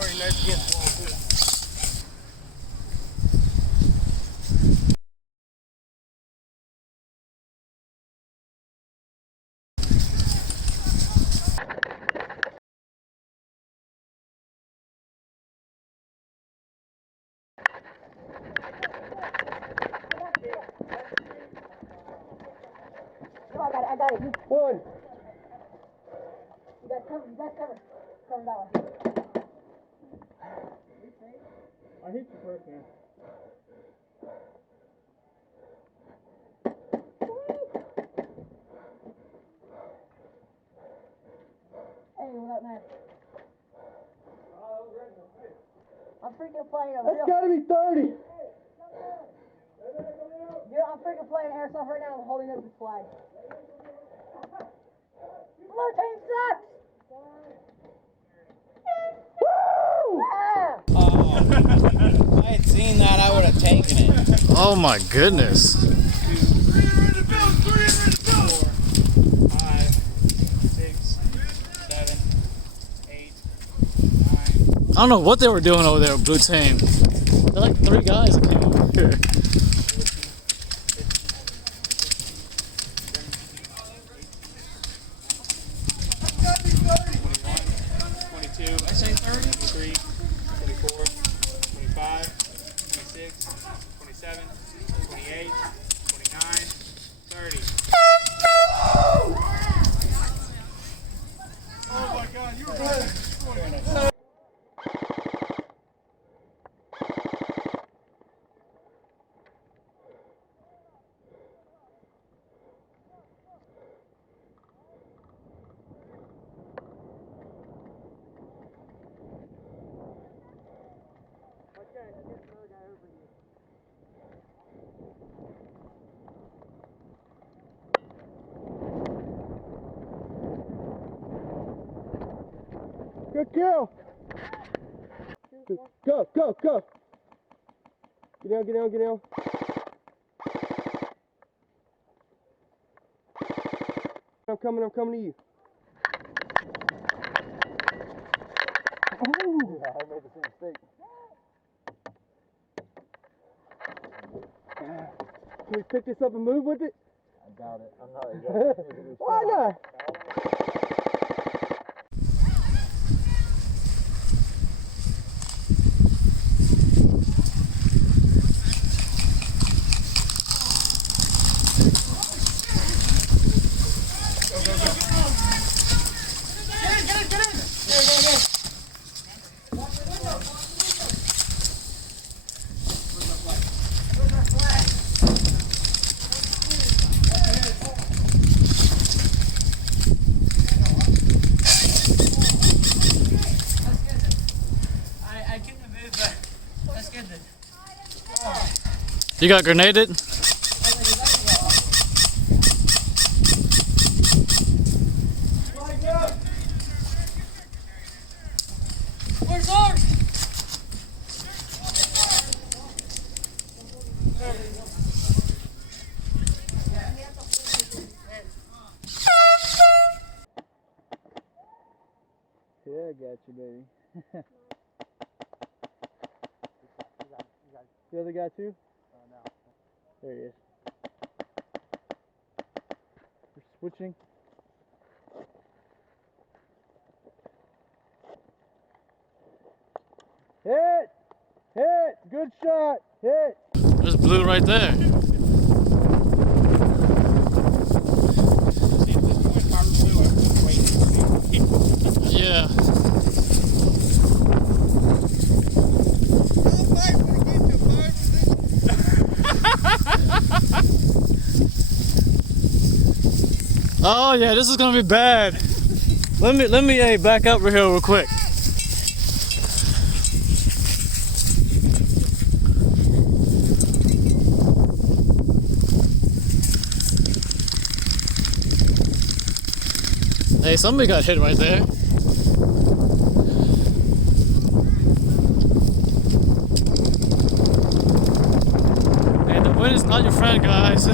Pretty nice against the wall too. I got it. One. You guys cover. Cover that one. I hit you first, man. Hey, what up, man? I'm freaking playing a That's real... gotta be 30. Dude, I'm freaking playing airsoft right now. I'm holding up the flag. Blue team sucks! Woo! Yeah! Oh, if I had seen that, I would have taken it. Oh my goodness. 3 in the build. 3 in the build. 5, 6, 7, 8, 9. I don't know what they were doing over there with Blue Team. They're like 3 guys that came over here. 22, I say 30, 23, 24, 25, 26, 27, 28, 29, 30. Oh my God, you were right. Good kill. Go. Get down. I'm coming to you. Oh! Yeah, I made the same mistake. Can we pick this up and move with it? I doubt it. I'm not exactly. Why not? You got grenaded? Where's ours? Yeah, I got you, baby. The other guy too? No. There he is. We're switching. Hit! Good shot! Hit! There's Blue right there. Yeah. Oh yeah, this is gonna be bad. Let me back up right here real quick. Hey, somebody got hit right there. Hey, the wind is not your friend, guys.